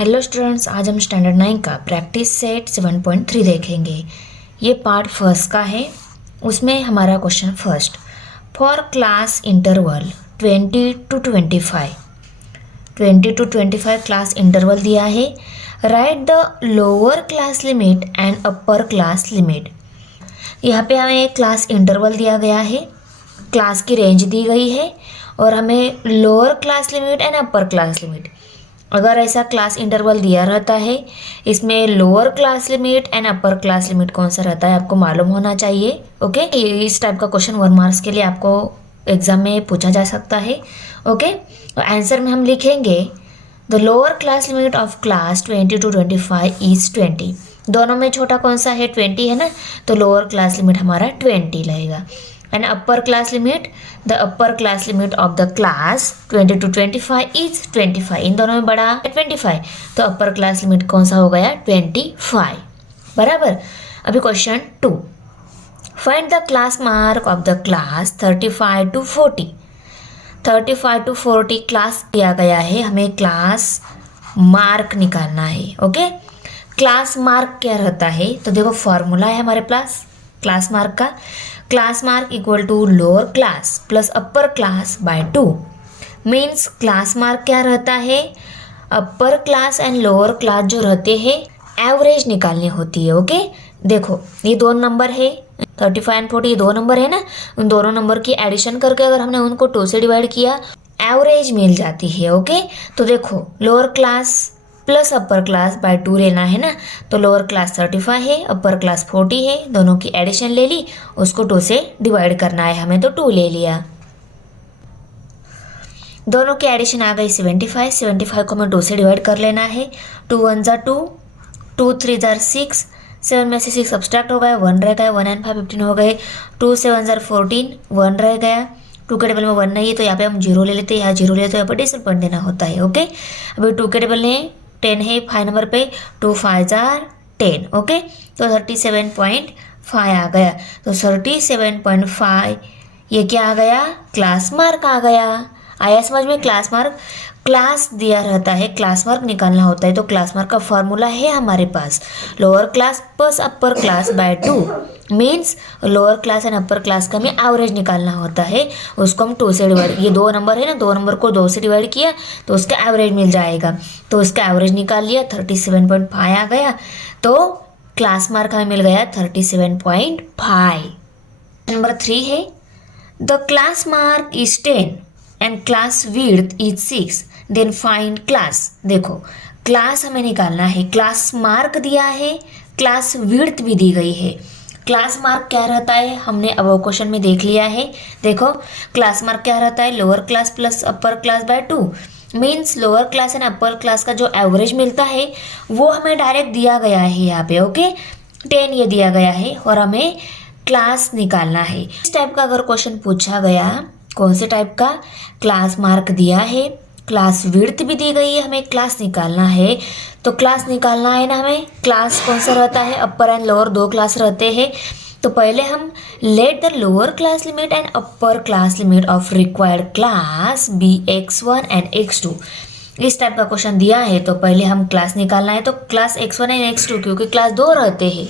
Hello students, आज हम standard 9 का प्रैक्टिस सेट 7.3 देखेंगे। ये पार्ट फर्स्ट का है। उसमें हमारा question first, for class interval 20 to 25 class interval दिया है। Right the lower class limit and upper class limit. यहाँ पे हमें क्लास इंटरवल दिया गया है, क्लास की रेंज दी गई है और हमें lower class limit and upper class limit. अगर ऐसा क्लास इंटरवल दिया रहता है, इसमें lower class limit and upper class limit कौन सा रहता है आपको मालूम होना चाहिए। ओके, इस टाइप का क्वेश्चन 1 मार्क्स के लिए आपको एग्जाम में पूछा जा सकता है। ओके, आंसर में हम लिखेंगे the lower class limit of class 20 to 25 is 20। दोनों में छोटा कौन सा है, 20 है ना, तो लोअर क्लास लिमिट हमारा 20 रहेगा। And upper class limit, the upper class limit of the class 20 to 25 is 25। इन दोनों में बड़ा 25, तो अपर क्लास लिमिट कौन सा हो गया, 25 बराबर। अभी question 2, find the class mark of the class 35 to 40। 35 to 40 class दिया गया है, हमें क्लास मार्क निकालना है। ओके, क्लास मार्क क्या रहता है, तो देखो फॉर्मूला है हमारे पास क्लास मार्क का। Class mark equal to lower class plus upper class by 2। Means class mark क्या रहता है, upper class and lower class जो रहते हैं एवरेज निकालनी होती है। ओके, देखो ये दो नंबर है 35 एंड 40, ये दो नंबर है ना, उन दोनों नंबर की एडिशन करके अगर हमने उनको 2 से डिवाइड किया एवरेज मिल जाती है। ओके, तो देखो lower class plus upper class by 2 लेना है ना, तो लोअर क्लास 35 है, अपर क्लास 40 है, दोनों की एडिशन ले ली, उसको 2 से डिवाइड करना है हमें, तो 2 ले लिया। दोनों की एडिशन आ गई 75 को हमें 2 से डिवाइड कर लेना है। 2 1 ज़ा 2, 2 3 ज़ा 6, 7 में से 6 सब्सट्रैक्ट हो गया, 1 रह गया, 1 and 5 15 हो गए। 2 7 ज़ा 14, 1 रह गया। 2 के टेबल में 1 नहीं है तो यहाँ पे हम 0 ले लेते हैं, यहाँ 0 ले तो यहाँ पर डेसिमल पॉइंट देना होता है। ओके, अभी 2 के टेबल में 10 है 5 नंबर पे, 2 5 ज़ा 10। ओके, तो 37.5 आ गया, तो 37.5 ये क्या आ गया, क्लास मार्क आ गया। आया समझ में, क्लास मार्क क्लास दिया रहता है, क्लास मार्क निकालना होता है, तो क्लास मार्क का फॉर्मूला है हमारे पास lower class plus upper class by 2। Means lower class and upper class का हमें एवरेज निकालना होता है, उसको हम 2 से डिवाइड, ये 2 नंबर है ना, 2 नंबर को 2 से डिवाइड किया तो उसका एवरेज मिल जाएगा, तो उसका एवरेज निकाल लिया 37.5 आ गया, तो क्लास मार्क हमें मिल गया 37.5। नंबर 3 है the class mark is 10 and class width is 6, then find class. देखो क्लास हमें निकालना है, क्लास मार्क दिया है, क्लास विड्थ भी दी गई है। क्लास मार्क क्या रहता है हमने अब क्वेश्चन में देख लिया है। देखो क्लास मार्क क्या रहता है, lower class plus upper class by 2। Means lower class and upper class का जो एवरेज मिलता है वो हमें डायरेक्ट दिया गया है यहाँ पे। ओके, 10 ये दिया गया है और हमें क्लास निकालना है। इस टाइप का अगर क्वेश्चन पूछा गया, कौन से टाइप का, क्लास मार्क दिया है, क्लास विड्थ भी दी गई है, हमें क्लास निकालना है, तो क्लास निकालना है ना हमें। क्लास कौन सा रहता है, अपर एंड लोअर 2 क्लास रहते हैं, तो पहले हम let the lower class limit and upper class limit of required class be x1 and x2। इस टाइप का क्वेश्चन दिया है तो पहले हम क्लास निकालना है, तो क्लास x1 एंड x2, क्योंकि क्लास 2 रहते हैं,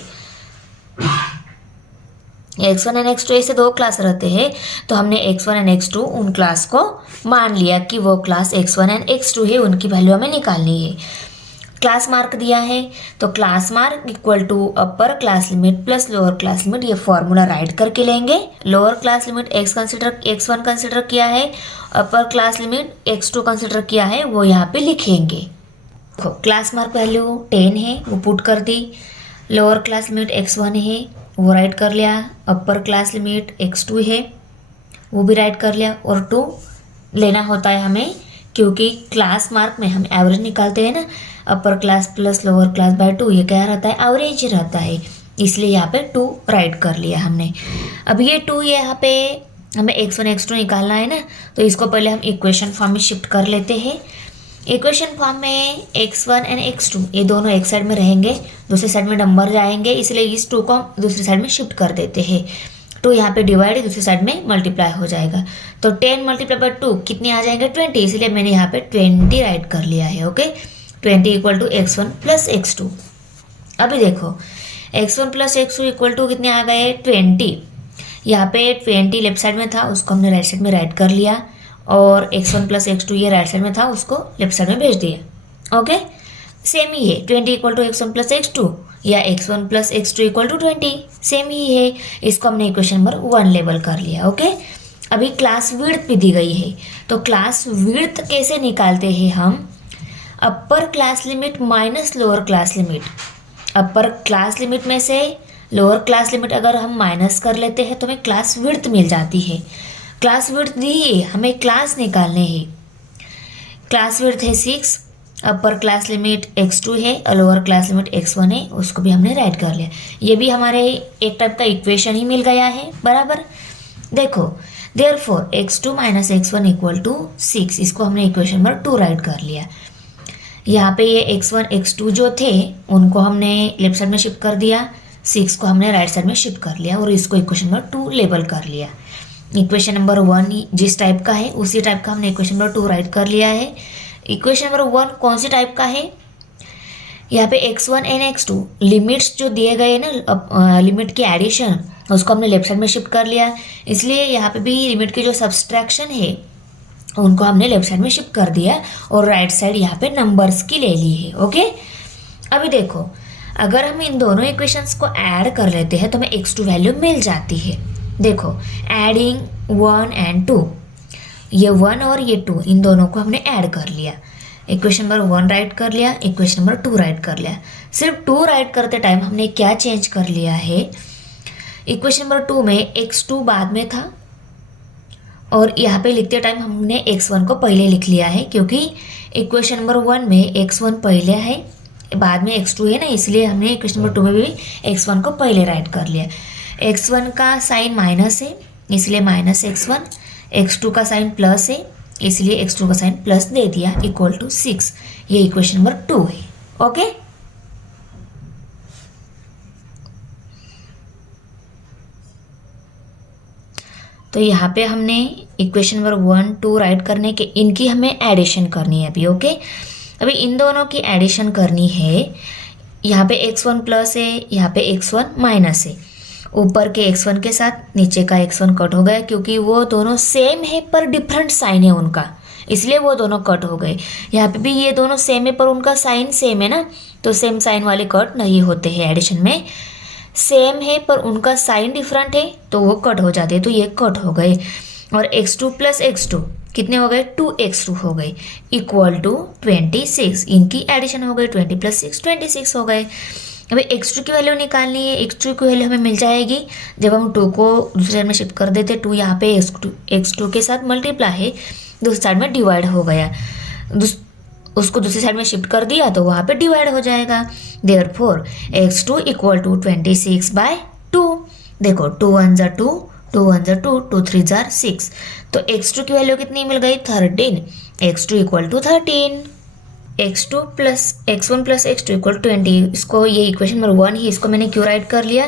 x1 एंड x2 ऐसे 2 क्लास रहते हैं, तो हमने x1 एंड x2 उन क्लास को मान लिया कि वो क्लास x1 एंड x2 है, उनकी वैल्यू हमें निकालनी है। क्लास मार्क दिया है तो class mark equal to upper class limit plus lower class limit, ये फॉर्मूला राइट करके लेंगे। Lower class limit x1 consider किया है, upper class limit x2 consider किया है, वो यहाँ पे लिखेंगे। देखो क्लास मार्क वैल्यू 10 है, वो पुट कर दी। लोअर क्लास लिमिट x1 है, वो राइट कर लिया। अपर क्लास लिमिट x2 है, वो भी राइट कर लिया, और 2 लेना होता है हमें, क्योंकि क्लास मार्क में हम एवरेज निकालते हैं ना, upper class plus lower class by 2, ये क्या रहता है, एवरेज रहता है, इसलिए यहाँ पे 2 राइट कर लिया हमने। अब ये 2 यहाँ पे हमें x1 x2 निकालना है ना, तो इसको पहले हम इक्वेशन फॉर्म में शिफ्ट कर लेते हैं। इक्वेशन फॉर्म में x1 एंड x2 ये दोनों एक साइड में रहेंगे, दूसरी साइड में नंबर जाएंगे, इसलिए इस 2 को हम दूसरी साइड में शिफ्ट कर देते हैं। 2 यहाँ पे डिवाइड, दूसरी साइड में मल्टीप्लाई हो जाएगा, तो 10 × 2 कितने आ जाएंगे, 20, इसलिए मैंने यहाँ पे 20 राइट कर लिया है। Okay, 20 equal to x1 plus x2। अभी देखो x1 plus x2 equal to कितने आ गए 20। यहाँ पे 20 लेफ्ट साइड में था, उसको हमने राइट साइड में राइट कर लिया, और x1 प्लस x2 ये राइट साइड में था, उसको लेफ्ट साइड में भेज दिया। ओके, सेम ही है 20 equal to x1 plus x2 या x1 plus x2 equal to 20, same ही है। इसको हमने इक्वेशन नंबर 1 लेबल कर लिया। ओके, अभी क्लास विड्थ भी दी गई है, तो क्लास विड्थ कैसे निकालते हैं हम? अपर class limit minus lower class limit. अपर क्लास लिमिट में से लोअर क्लास लिमिट अगर हम माइनस कर लेते हैं तो हमें क्लास विड्थ मिल जाती है। क्लास विड्थ दी है, हमें क्लास निकालने हैं। क्लास विड्थ है 6, अपर क्लास लिमिट x2 है और लोअर क्लास लिमिट x1 है, उसको भी हमने राइट कर लिया। ये भी हमारे एक टाइप का इक्वेशन ही मिल गया है, बराबर। देखो therefore x2 minus x1 equal to 6, इसको हमने इक्वेशन नंबर 2 राइट कर लिया। यहाँ पे ये x1 x2 जो थे उनको हमने लेफ्ट साइड में शिफ्ट कर दिया, 6 को हमने राइट साइड में शिफ्ट कर लिया और इसको इक्वेशन नंबर 2 लेबल कर लिया। इक्वेशन नंबर 1 जिस टाइप का है उसी टाइप का हमने इक्वेशन नंबर 2 राइट कर लिया है। इक्वेशन नंबर 1 कौन सी टाइप का है? यहाँ पे x1 एंड x2 लिमिट्स जो दिए गए ना, लिमिट की एडिशन, उसको हमने लेफ्ट साइड में शिफ्ट कर लिया, इसलिए यहाँ पे भी लिमिट की जो सब्सट्रैक्शन है उनको हमने लेफ्ट साइड में शिफ्ट कर दिया और राइट साइड यहाँ पे नंबर्स की ले ली है। ओके, अभी देखो अगर हम इन दोनों इक्वेशंस को ऐड कर लेते हैं तो हमें x2 वैल्यू मिल जाती है। देखो एडिंग 1 एंड 2, ये 1 और ये 2, इन दोनों को हमने ऐड कर लिया। इक्वेशन नंबर 1 राइट कर लिया, इक्वेशन नंबर 2 राइट कर लिया। सिर्फ 2 राइट करते टाइम हमने क्या चेंज कर लिया है? इक्वेशन नंबर 2 में x2 बाद में था और यहाँ पे लिखते टाइम हमने x1 को पहले लिख लिया है, क्योंकि इक्वेशन नंबर 1 में x1 पहले है, बाद में x2 है ना, इसलिए हमने इक्वेशन नंबर 2 में भी x1 को पहले राइट कर लिया। x1 का साइन माइनस है इसलिए माइनस x1, x2 का साइन प्लस है इसलिए x2 का साइन प्लस दे दिया, इक्वल टू 6। ये इक्वेशन नंबर 2 है। ओके, तो यहाँ पे हमने इक्वेशन नंबर 1 2 राइट करने के इनकी हमें एडिशन करनी है अभी। ओके, अभी इन दोनों की एडिशन करनी है। यहाँ पे x1 प्लस है, यहाँ पे x1 माइनस है। ऊपर के x1 के साथ नीचे का x1 कट हो गया, क्योंकि वो दोनों सेम है पर डिफरेंट साइन है उनका, इसलिए वो दोनों कट हो गए। यहाँ पे भी ये दोनों सेम है पर उनका साइन सेम है ना, तो सेम साइन वाले कट नहीं होते हैं एडिशन में। सेम है पर उनका साइन डिफरेंट है तो वो कट हो जाते हैं, तो ये कट हो गए। और x2 प्लस x2 कितने हो गए? 2x2 हो गए, इक्वल टू 26। इनकी एडिशन हो गई, 20 प्लस 6 26 हो गए। अभी x2 की वैल्यू निकालनी है। x2 की वैल्यू हमें मिल जाएगी जब हम 2 को दूसरे साइड में शिफ्ट कर देते। 2 यहाँ पे x2 के साथ मल्टीप्लाई है, दूसरी साइड में डिवाइड हो गया, उसको दूसरी साइड में शिफ्ट कर दिया तो वहाँ पे डिवाइड हो जाएगा। Therefore x2 equal to 26/2। देखो 2 1 ज़ा 2, 2 1 ज़ा 2, 2 3 ज़ा 6, तो x2 की वैल्यू कितनी मिल गई? 13। x2 equal to 13। x2 plus x1 plus x2 equal 20। इसको ये इक्वेशन नंबर 1 ही, इसको मैंने क्यों राइट कर लिया?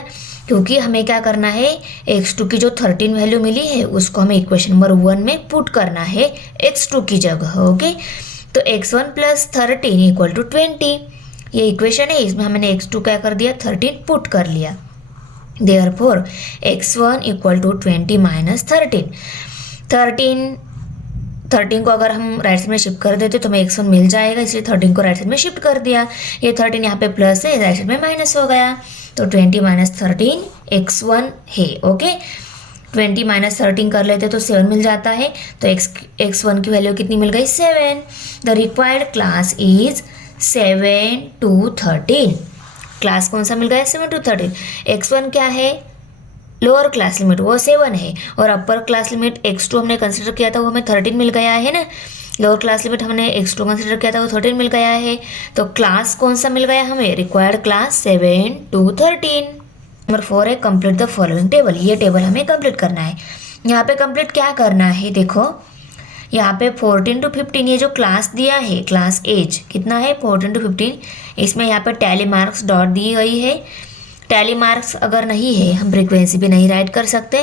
क्योंकि हमें क्या करना है, x2 की जो 13 वैल्यू मिली है उसको हमें इक्वेशन नंबर 1 में पुट करना है x2 की जगह। ओके, तो x1 प्लस 13 इक्वल टू 20, ये इक्वेशन है, इसमें हमने x2 क्या कर दिया? 13 पुट कर लिया। Therefore x1 equal to 20 minus 13। 13 को अगर हम राइट साइड में शिफ्ट कर देते तो हमें x1 मिल जाएगा, इसलिए 13 को राइट साइड में शिफ्ट कर दिया। ये 13 यहाँ पे प्लस है, राइट साइड में माइनस हो गया, तो 20 माइनस 13 x1 है। ओके, 20 माइनस 13 कर लेते तो 7 मिल जाता है, तो x1 की वैल्यू कितनी मिल गई? 7। The required class is 7 to 13। Class कौन सा मिल गया? 7 to 13। x1 क्या है? लोअर क्लास लिमिट, वो 7 है, और अपर क्लास लिमिट x2 हमने कंसिडर किया था, वो हमें 13 मिल गया है ना। लोअर क्लास लिमिट हमने x2 कंसिडर किया था, वो 13 मिल गया है। तो क्लास कौन सा मिल गया हमें? Required class 7 to 13। नंबर 4 है कंप्लीट द फॉलोइंग टेबल। ये टेबल हमें कंप्लीट करना है। यहाँ पे कंप्लीट क्या करना है? देखो यहाँ पे 14 to 15 ये जो क्लास दिया है, क्लास एज कितना है? 14 to 15। इसमें यहाँ पे टैली मार्क्स डॉट दी गई है। टैली मार्क्स अगर नहीं है हम फ्रीक्वेंसी भी नहीं राइट कर सकते।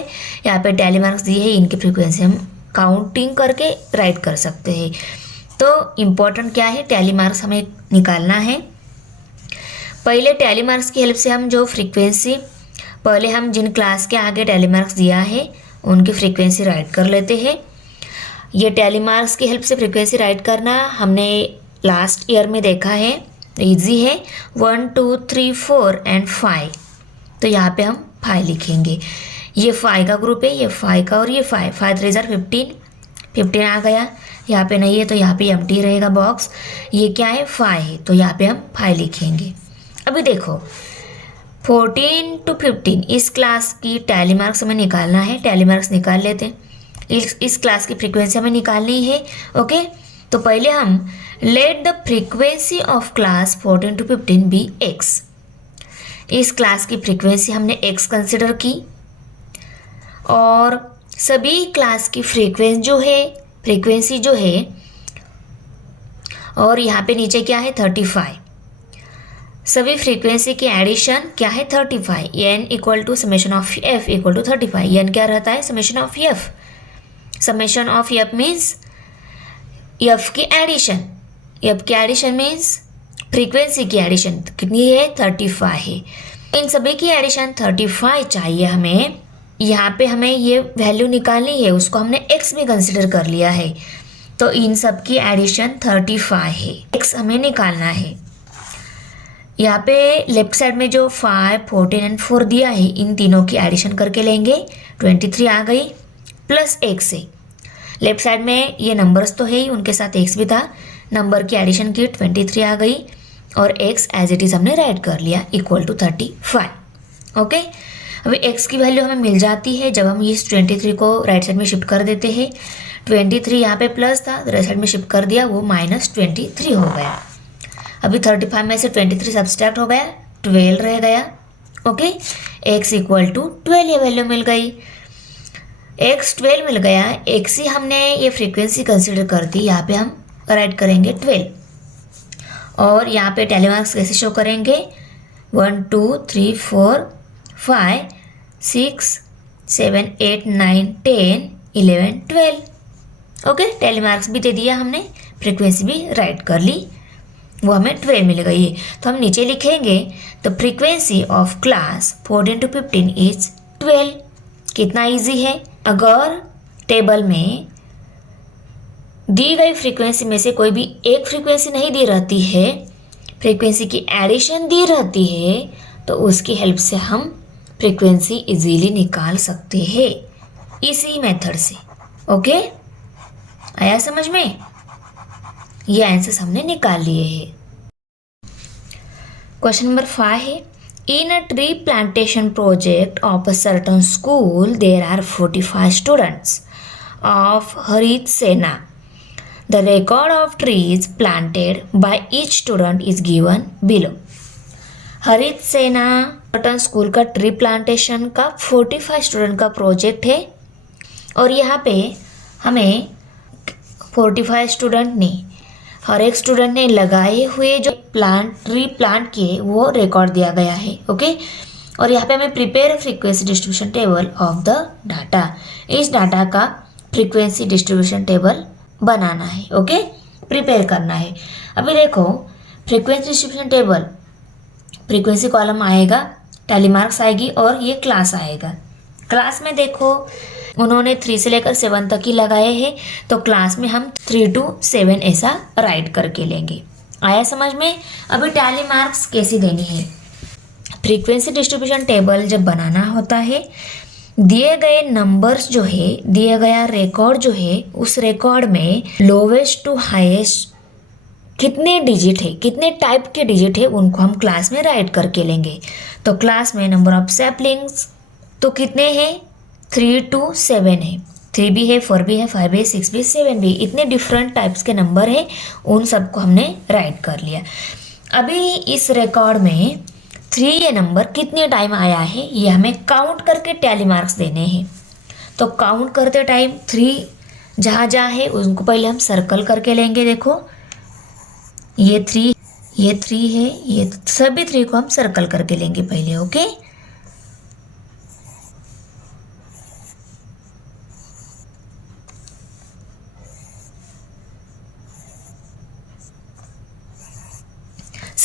यहाँ पे टैली मार्क्स दी है, इनकी फ्रीक्वेंसी हम काउंटिंग करके राइट कर सकते हैं। तो इम्पोर्टेंट क्या है, टैली मार्क्स हमें निकालना है। पहले टैली मार्क्स की हेल्प से हम जो फ्रीक्वेंसी, पहले हम जिन क्लास के आगे टैली मार्क्स दिया है उनकी फ्रीक्वेंसी राइट कर लेते हैं। ये टैली मार्क्स की हेल्प से फ्रीक्वेंसी राइट करना हमने लास्ट ईयर में देखा है, इजी है। 1 2 3 4 एंड 5, तो यहाँ पे हम 5 लिखेंगे। ये 5 का ग्रुप है, ये 5 का और ये 5, 5 3 15, 15 आ गया। यहाँ पे नहीं है तो यहाँ पे एम्प्टी रहेगा बॉक्स। ये क्या है, 5 है, तो यहाँ पे हम 5 लिखेंगे। अभी देखो 14 to 15 इस क्लास की टैली मार्क्स हमें निकालना है, टैली मार्क्स निकाल लेते हैं। इस क्लास की फ्रीक्वेंसी हमें निकालनी है। ओके, तो पहले हम let the frequency of class 14 to 15 be X. इस क्लास की फ्रीक्वेंसी हमने एक्स कंसिडर की और सभी क्लास की फ्रीक्वेंसी जो है और यहाँ पे नीचे क्या है 35, सभी फ्रीक्वेंसी की एडिशन क्या है 35। N equal to summation of F equal to 35। N क्या रहता है, summation of F. Summation of F means F की एडिशन, एफ की एडिशन मीन्स फ्रीक्वेंसी की एडिशन कितनी है 35 है। इन सभी की एडिशन 35 चाहिए हमें। यहाँ पे हमें ये वैल्यू निकालनी है, उसको हमने x भी कंसिडर कर लिया है, तो इन सब की एडिशन 35 है, x हमें निकालना है। यहाँ पे लेफ्ट साइड में जो 5 14 एंड 4 दिया है इन तीनों की एडिशन करके लेंगे, 23 आ गई प्लस x है। लेफ्ट साइड में ये नंबर्स तो है ही, उनके साथ x भी था, नंबर की एडिशन की 23 आ गई और x एज इट इज़ हमने राइट कर लिया इक्वल टू 35। ओके, अभी x की वैल्यू हमें मिल जाती है जब हम इस 23 को राइट साइड में शिफ्ट कर देते हैं। 23 यहाँ पे प्लस था, राइट साइड में शिफ्ट कर दिया, वो -23 हो गया। अभी 35 में से 23 सब्सट्रैक्ट हो गया, 12 रह गया। ओके, x इक्वल टू 12 ये वैल्यू मिल गई। x 12 मिल गया, x ही हमने ये फ्रीक्वेंसी कंसिडर कर दी, यहाँ पे हम राइट करेंगे 12 और यहाँ पे टैली मार्क्स कैसे शो करेंगे 1 2 3 4 5 6 7 8 9 10 11 12। ओके, टैली मार्क्स भी दे दिया हमने, फ्रीक्वेंसी भी राइट कर ली, वो हमें 12 मिल गई है। तो हम नीचे लिखेंगे the frequency of class 14 to 15 is 12। कितना इजी है, अगर टेबल में दी गई फ्रीक्वेंसी में से कोई भी एक फ्रीक्वेंसी नहीं दी रहती है, फ्रीक्वेंसी की एडिशन दी रहती है, तो उसकी हेल्प से हम फ्रीक्वेंसी इजीली निकाल सकते हैं इसी मेथड से। ओके, आया समझ में? ये आंसर हमने निकाल लिए हैं। क्वेश्चन नंबर 5 है, in a tree plantation project of a certain school there are 45 students of Harit Sena. The record of trees planted by each student is given below. Harit Sena certain school का ट्री प्लांटेशन का 45 student का project है और यहाँ पे हमें 45 student ने, हर एक स्टूडेंट ने लगाए हुए जो ट्री प्लांट किए वो रिकॉर्ड दिया गया है। ओके, और यहाँ पे हमें prepare frequency distribution table of the data, इस डाटा का फ्रीक्वेंसी डिस्ट्रीब्यूशन टेबल बनाना है। ओके, प्रिपेयर करना है। अभी देखो frequency distribution table, frequency column आएगा, टैली मार्क्स आएगी और ये क्लास आएगा। क्लास में देखो उन्होंने 3 से लेकर 7 तक ही लगाए हैं, तो क्लास में हम 3 to 7 ऐसा राइट करके लेंगे। आया समझ में? अभी टैली मार्क्स कैसी देनी है, फ्रीक्वेंसी डिस्ट्रीब्यूशन टेबल जब बनाना होता है, दिए गए नंबर्स जो है, दिया गया रिकॉर्ड जो है, उस रिकॉर्ड में लोवेस्ट टू हाईएस्ट कितने डिजिट है, कितने टाइप के डिजिट है, उनको हम क्लास में राइट करके लेंगे। तो क्लास में नंबर ऑफ सैपलिंग्स तो कितने हैं 3 to 7 है, 3 भी है, 4 भी है, 5 भी है, 6 भी है, 7 भी, इतने डिफरेंट टाइप्स के नंबर है, उन सबको हमने राइट कर लिया। अभी इस रिकॉर्ड में 3 ये नंबर कितने टाइम आया है ये हमें काउंट करके टैली मार्क्स देने हैं। तो काउंट करते टाइम 3 जहाँ जहाँ है उनको पहले हम सर्कल करके लेंगे। देखो ये 3 है, ये सभी 3 को हम सर्कल करके लेंगे पहले। ओके,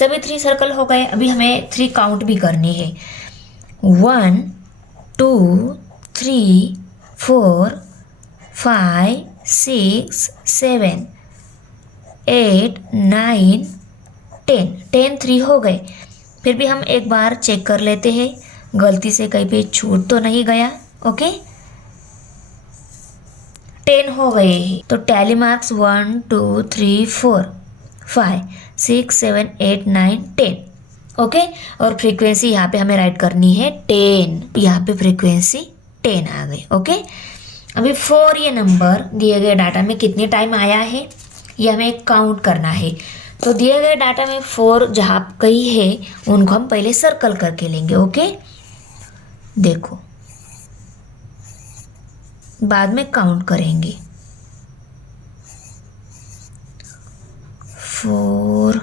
सभी 3 सर्कल हो गए। अभी हमें 3 काउंट भी करनी है। 1 2 3 4 5 6 7 8 9 10 10 3 हो गए। फिर भी हम एक बार चेक कर लेते हैं गलती से कहीं पे छूट तो नहीं गया। ओके, 10 हो गए हैं। तो टैली मार्क्स 1 2 3 4 5 6 7 8 9 10। ओके, और फ्रीक्वेंसी यहाँ पे हमें राइट करनी है 10। यहाँ पे फ्रीक्वेंसी 10 आ गई। ओके, अभी 4 ये नंबर दिए गए डाटा में कितने टाइम आया है ये हमें काउंट करना है। तो दिए गए डाटा में 4 जहाँ कहीं है उनको हम पहले सर्कल करके लेंगे। ओके, देखो बाद में काउंट करेंगे। 4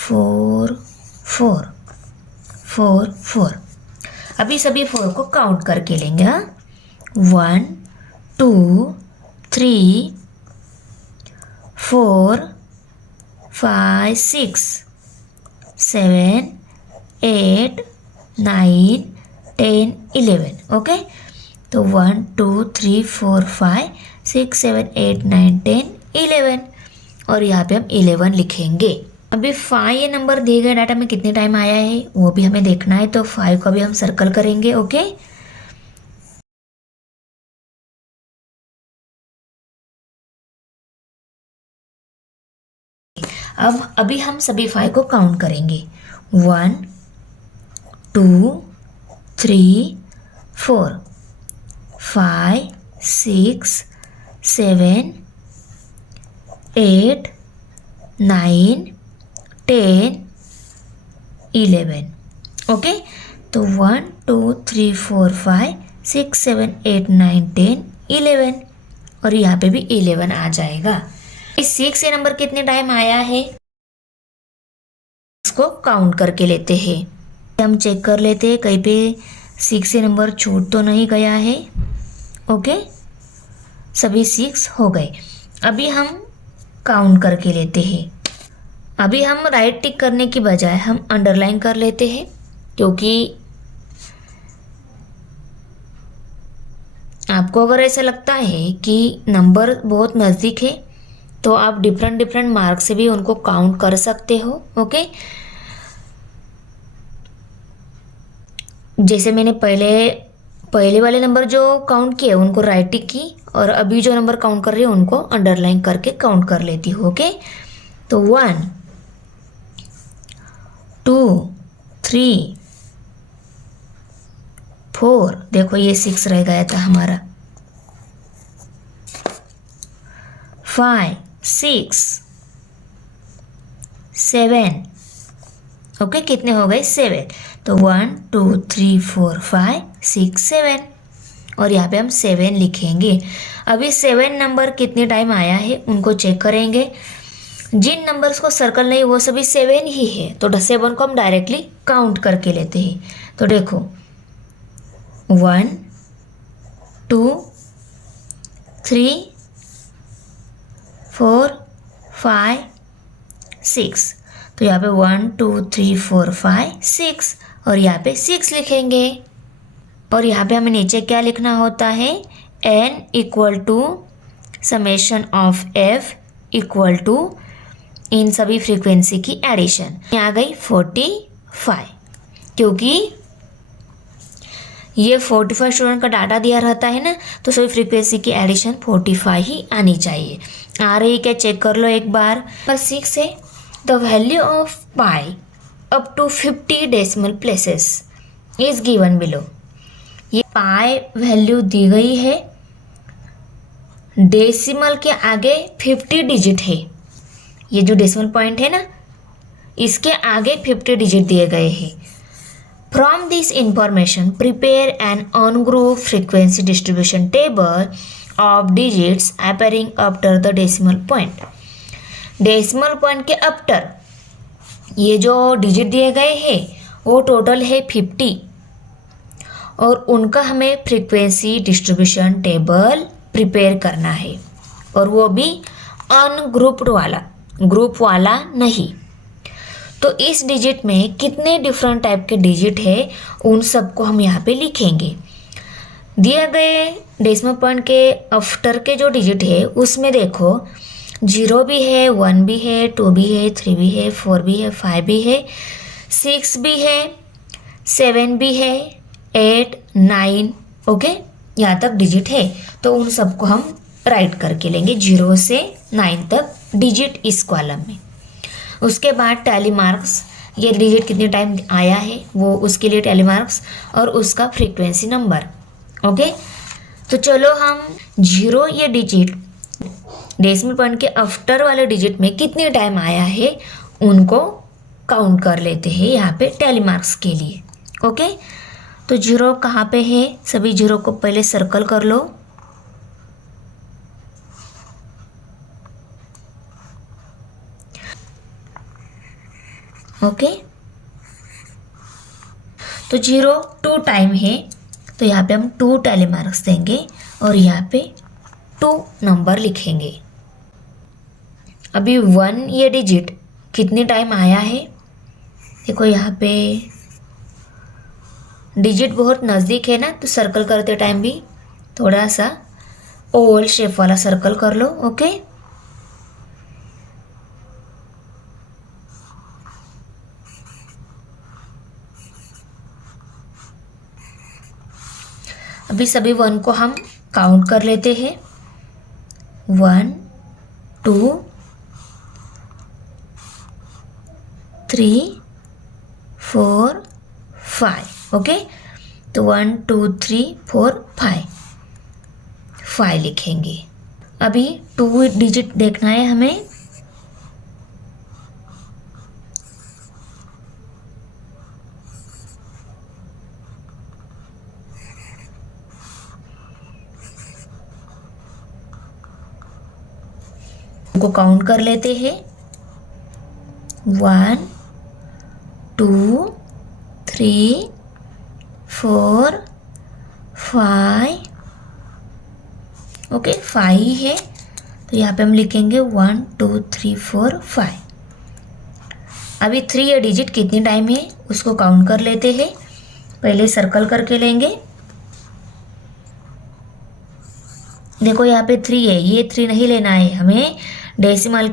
4 4 4 4। अभी सभी 4 को काउंट करके लेंगे। हाँ, 1 2 3 4 5 6 7 8 9 10 11। ओके, तो 1 2 3 4 5 6 7 8 9 10 11 और यहाँ पे हम 11 लिखेंगे। अभी 5 ये नंबर दिए गए डाटा में कितने टाइम आया है वो भी हमें देखना है। तो 5 को भी हम सर्कल करेंगे। ओके, अब अभी हम सभी 5 को काउंट करेंगे। 1 2 3 4 5 6 7 8 9 10 11। ओके, तो 1 2 3 4 5 6 7 8 9 10 11 और यहाँ पे भी 11 आ जाएगा। इस 6 ये नंबर कितने टाइम आया है इसको काउंट करके लेते हैं। हम चेक कर लेते हैं कहीं पे 6 ये नंबर छूट तो नहीं गया है। ओके, सभी 6 हो गए। अभी हम काउंट करके लेते हैं। अभी हम राइट टिक करने की बजाय हम अंडरलाइन कर लेते हैं क्योंकि आपको अगर ऐसा लगता है कि नंबर बहुत नज़दीक है तो आप डिफरेंट डिफरेंट मार्क से भी उनको काउंट कर सकते हो। ओके, जैसे मैंने पहले वाले नंबर जो काउंट किए उनको राइट टिक की और अभी जो नंबर काउंट कर रही है उनको अंडरलाइन करके काउंट कर लेती हूँ। ओके, तो 1 2 3 4, देखो ये 6 रह गया था हमारा, 5 6 7। ओके, कितने हो गए 7। तो 1 2 3 4 5 6 7 और यहाँ पे हम 7 लिखेंगे। अभी 7 नंबर कितने टाइम आया है उनको चेक करेंगे। जिन नंबर्स को सर्कल नहीं वो सभी 7 ही है तो 7 को हम डायरेक्टली काउंट करके लेते हैं। तो देखो 1 2 3 4 5 6। तो यहाँ पे 1 2 3 4 5 6 और यहाँ पे 6 लिखेंगे। और यहाँ पे हमें नीचे क्या लिखना होता है, n equal to summation of f equal to इन सभी फ्रीक्वेंसी की एडिशन। आ गई 45 क्योंकि ये 45 स्टूडेंट का डाटा दिया रहता है ना तो सभी फ्रीक्वेंसी की एडिशन 45 ही आनी चाहिए। आ रही क्या चेक कर लो एक बार। पर 6 है the value of pi up to 50 decimal places is given below. ये पाई वैल्यू दी गई है, डेसिमल के आगे 50 डिजिट है। ये जो डेसिमल पॉइंट है ना इसके आगे 50 डिजिट दिए गए हैं। From this information prepare an on group frequency distribution table of digits appearing after the decimal point. Decimal point के आफ्टर ये जो डिजिट दिए गए हैं वो टोटल है 50 और उनका हमें फ्रीक्वेंसी डिस्ट्रीब्यूशन टेबल प्रिपेयर करना है और वो भी अनग्रुप्ड वाला, ग्रुप वाला नहीं। तो इस डिजिट में कितने डिफरेंट टाइप के डिजिट है उन सबको हम यहाँ पे लिखेंगे। दिए गए डेसिमल पॉइंट के आफ्टर के जो डिजिट है उसमें देखो 0 भी है, 1 भी है, 2 भी है, 3 भी है, 4 भी है, 5 भी है, 6 भी है, 7 भी है, 8, 9, ओके, यहाँ तक डिजिट है। तो उन सबको हम राइट करके लेंगे 0 से 9 तक डिजिट इस कॉलम में। उसके बाद टैली मार्क्स, ये डिजिट कितने टाइम आया है वो उसके लिए टैली मार्क्स और उसका फ्रीक्वेंसी नंबर, ओके। तो चलो हम 0 ये डिजिट डेसिमल पॉइंट के आफ्टर वाले डिजिट में कितने टाइम आया है उनको काउंट कर लेते हैं यहाँ पे टैली मार्क्स के लिए, ओके। तो 0 कहाँ पे है, सभी 0 को पहले सर्कल कर लो, ओके। तो 0 2 टाइम है तो यहाँ पे हम 2 टैली मार्क्स देंगे और यहाँ पे 2 नंबर लिखेंगे। अभी 1 ये डिजिट कितने टाइम आया है, देखो यहाँ पे डिजिट बहुत नज़दीक है ना, तो सर्कल करते टाइम भी थोड़ा सा ओवल शेप वाला सर्कल कर लो, ओके। अभी सभी 1 को हम काउंट कर लेते हैं, 1 2 3 4 5, ओके। तो 1 2 3 4 5 लिखेंगे। अभी 2 डिजिट देखना है हमें, को काउंट कर लेते हैं, 1 2 3 4 5, ओके 5 ही है तो यहाँ पे हम लिखेंगे 1 2 3 4 5। अभी 3 ये डिजिट कितनी टाइम है उसको काउंट कर लेते हैं, पहले सर्कल करके लेंगे, देखो यहाँ पे 3 है, ये 3 नहीं लेना है हमें, डेसिमल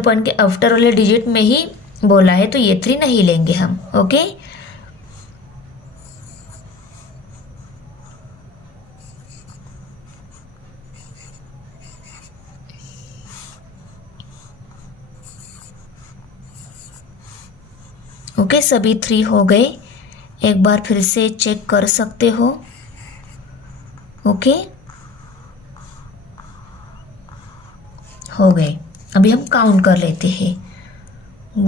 पॉइंट के आफ्टर वाले डिजिट में ही बोला है तो ये 3 नहीं लेंगे हम, ओके। ओके सभी 3 हो गए, एक बार फिर से चेक कर सकते हो, ओके हो गए। अभी हम काउंट कर लेते हैं,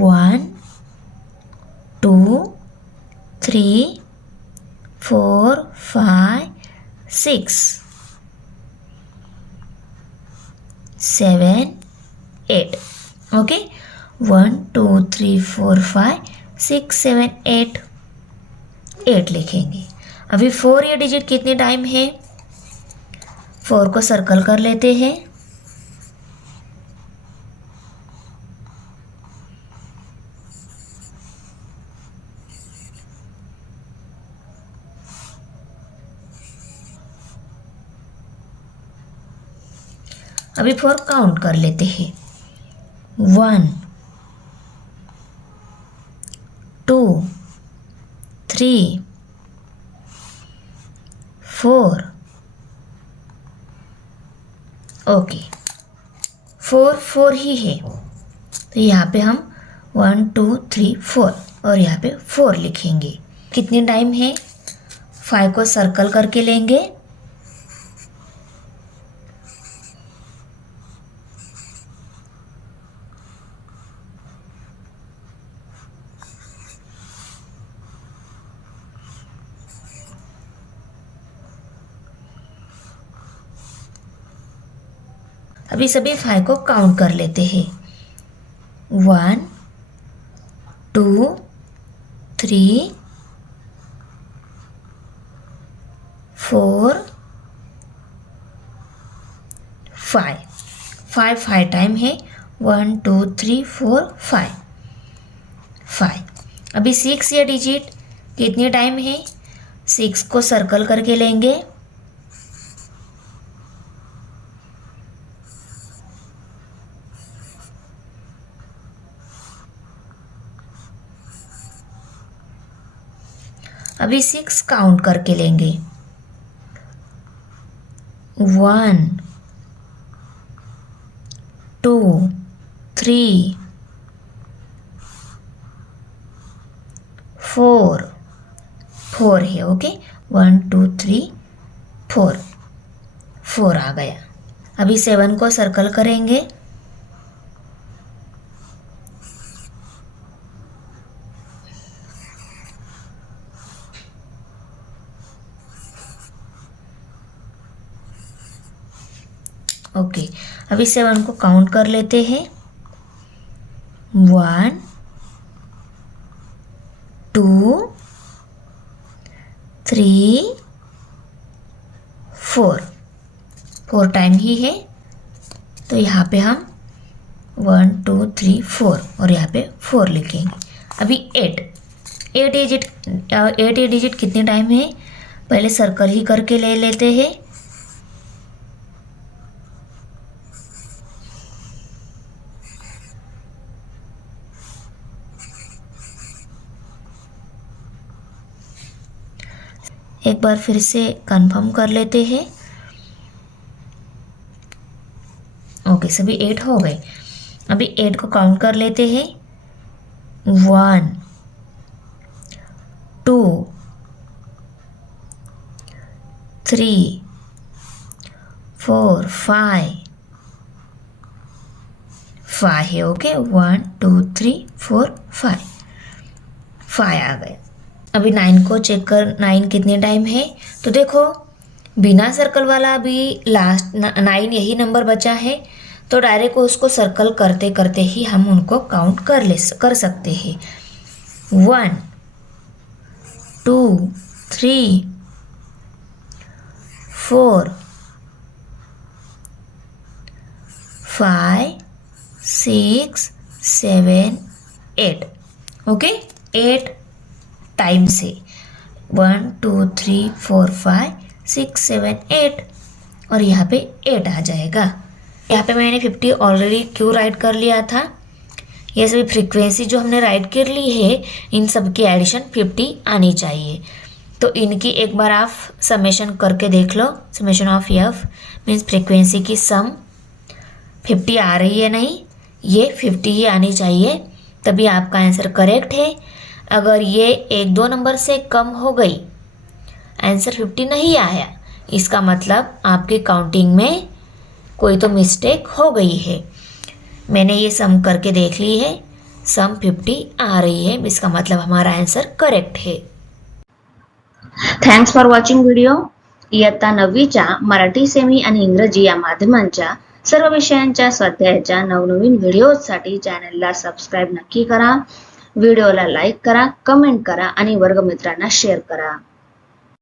1 2 3 4 5 6 7 8, ओके 1 2 3 4 5 6 7 8 लिखेंगे। अभी 4 ये डिजिट कितने टाइम है, 4 को सर्कल कर लेते हैं, अभी 4 काउंट कर लेते हैं, 1 2 3 4, ओके 4 ही है तो यहाँ पे हम 1 2 3 4 और यहाँ पे 4 लिखेंगे। कितने टाइम है, 5 को सर्कल करके लेंगे, अभी सभी 5 को काउंट कर लेते हैं, 1 2 3 4 5 टाइम है, 1 2 3 4 5 5। अभी 6 ये डिजिट कितनी टाइम है, 6 को सर्कल करके लेंगे, अभी 6 काउंट करके लेंगे, 1 2 3 4 4 है। ओके, 1 2 3 4 4 आ गया। अभी 7 को सर्कल करेंगे, ओके। अभी 7 को काउंट कर लेते हैं, 1 2 3 4 4 टाइम ही है, तो यहाँ पे हम 1 2 3 4 और यहाँ पे 4 लिखेंगे। अभी 8 डिजिट कितने टाइम है, पहले सर्कल ही करके ले लेते हैं, एक बार फिर से कंफर्म कर लेते हैं। ओके, सभी 8 हो गए। अभी 8 को काउंट कर लेते हैं, 1 2 3 4 5 5 है। ओके, 1 2 3 4 5 5 आ गए। अभी 9 को चेक कर, 9 कितने टाइम है, तो देखो बिना सर्कल वाला अभी लास्ट 9 यही नंबर बचा है, तो डायरेक्ट उसको सर्कल करते करते ही हम उनको काउंट कर सकते हैं। 1 2 3 4 5 6 7 8। ओके, 8 टाइम से 1 2 3 4 5 6 7 8 और यहाँ पे 8 आ जाएगा। यहाँ पे मैंने 50 ऑलरेडी क्यों राइट कर लिया था, ये सभी फ्रीक्वेंसी जो हमने राइट कर ली है इन सब की एडिशन 50 आनी चाहिए। तो इनकी एक बार आप समेशन करके देख लो, summation of F means frequency की सम 50 आ रही है, नहीं ये 50 ही आनी चाहिए, तभी आपका आंसर करेक्ट है। अगर ये 1-2 नंबर से कम हो गई, आंसर 50 नहीं आया, इसका मतलब आपकी काउंटिंग में कोई तो मिस्टेक हो गई है। मैंने ये सम करके देख ली है, सम 50 आ रही है, इसका मतलब हमारा आंसर करेक्ट है। Thanks for watching video. इयत्ता 9वीच्या मराठी सेमी आणि इंग्रजी या माध्यमांच्या सर्व विषयांच्या स्वाध्यायाच्या नवनवीन व्हिडिओजसाठी चॅनलला सबस्क्राईब नक्की करा, व्हिडिओला लाईक करा, कमेंट करा आणि वर्गमित्रांना शेअर करा।